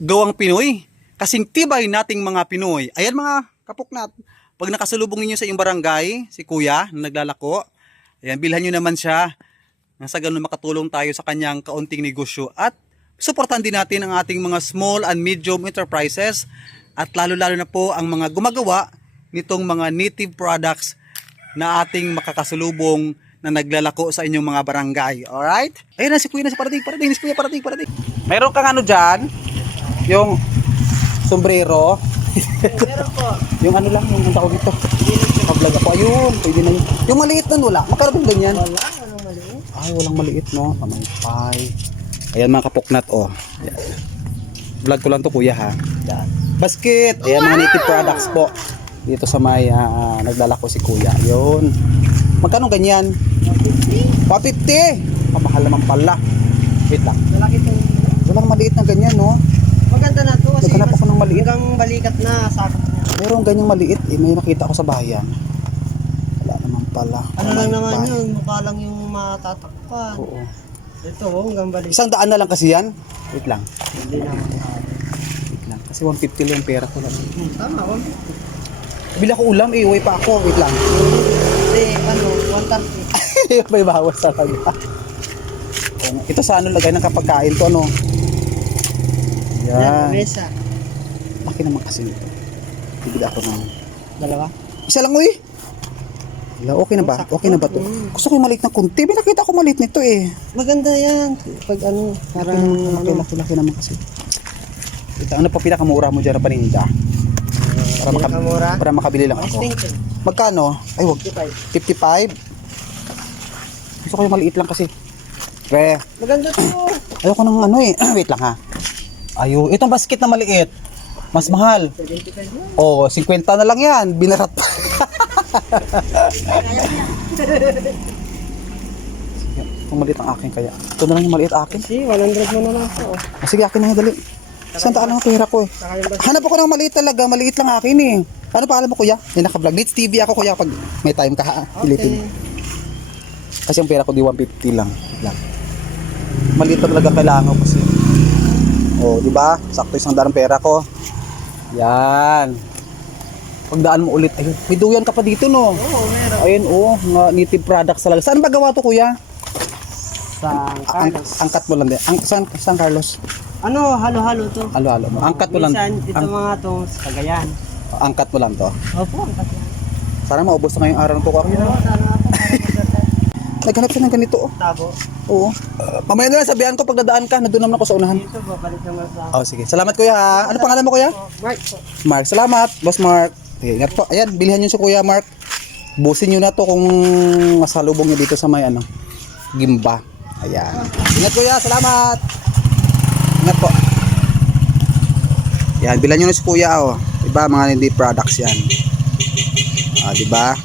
gawang Pinoy. Kasing tibay nating mga Pinoy. Ayan mga kapuknat. Pag nakasalubong ninyo sa inyong barangay, si kuya na naglalako, ayan, bilhan nyo naman siya. Nasa ganun makatulong tayo sa kanyang kaunting negosyo at suportahan din natin ang ating mga small and medium enterprises at lalo-lalo na po ang mga gumagawa nitong mga native products na ating makakasalubong na naglalako sa inyong mga barangay. Alright? Ayun na si Kuya na si parating, parating, si Kuya parating, parating. Mayroon kang ano dyan? Yung sombrero. Meron po. Yung ano lang, yung tawag dito. Pag-vlog ako, ayun, pwede na yun. Yung maliit nun, wala. Magkaroon ganyan. Wala, anong maliit? Ay, walang maliit, no? Pamaypay. Ayan mga kapuknat, oh. Ayan. Vlog ko lang to, kuya, ha? Ayan. Basket. Ayan, mga native products po. Dito sa may ah, nagdala ko si kuya. Yun. Magkano ganyan? 150. Pamahal naman pala. Wait lang. Malaki itong Walang maliit na ganyan, no? Maganda na to kasi Naghanap ako ng maliit. hanggang balikat na sakop niya. Meron ganyang maliit, eh. May nakita ko sa bayan. Wala naman pala. Ano lang naman Pamaypay. yun, mukha lang yung matatakpan. Oo. Ito, oh, hanggang balikat. Isang daan na lang kasi yan. Wait lang. Hindi naman. Wait lang. Kasi 150 lang yung pera ko lang. Hmm, tama, oh. Bili ako ulam, eh. Uwi pa ako. Wait lang. Hindi, ano, 130. May bawas talaga. Ito sa ano lagay ng kapagkain to ano. Yan, mesa. Laki naman kasi nito. Bibili ako ng Dalawa? isa lang uy. Wala, okay na ba? Okay na ba to? Gusto ko yung maliit na kunti. May nakita ko maliit nito eh. Maganda yan. Pag ano, parang Laki, ano, naman kasi. Ito, ano pa pinakamura mo dyan na paninda? Para, maka, para makabili lang ako. Magkano? Ay, wag. 55. 55? Gusto ko yung maliit lang kasi. Pre, Maganda to. ayoko ng ano eh. Wait lang ha. Ayo, itong basket na maliit. Mas mahal. 75 yun. Oo, 50 na lang yan. Binarat. Sige, Kung maliit ang akin kaya. Ito na lang yung maliit akin. Kasi 100 mo na lang to. Ah, sige, akin na yan, dali. Isang daan ang pera ko eh. Yung Hanap ako ng maliit talaga. Maliit lang akin eh. Ano pa alam mo kuya? May naka-vlog. TV ako kuya pag may time ka ha. Pilitin. Okay. Kasi ang pera ko di 150 lang. lang. Maliit talaga kailangan ko kasi. Oh, di ba? Sakto isang daan ang pera ko. Yan. Pagdaan mo ulit, ayun, may duyan ka pa dito no. Oo, meron. Ayun oh, mga native products talaga. Saan ba gawa to kuya? Sa Ang, Carlos. angkat mo lang din. Ang, San, San Carlos? Ano, halo-halo to. Halo, halo mo. Angkat mo lang. Minsan, ito ang- mga to, sa Cagayan. angkat mo lang to. Opo, ang Cagayan. Sana maubos na ngayong araw ng tuka. Oo, sana maganda. Naghanap siya ng ganito oh. Tabo. Oo. Uh, mamaya na lang sabihan ko pag dadaan ka, nandun naman ako sa unahan. Dito, babalik naman sa... Oh, sige. Salamat kuya ha. Ano pangalan mo kuya? Oh, Mark. Mark. Salamat, Boss Mark. Sige, ingat po. Ayan, bilhan nyo si Kuya Mark. Busin nyo na to kung masalubong nyo dito sa may ano, Gimba. Ayan. Ingat Kuya, salamat. Ingat po. Yan, bilhan nyo na si Kuya oh. Diba, mga hindi products yan. Ah, diba?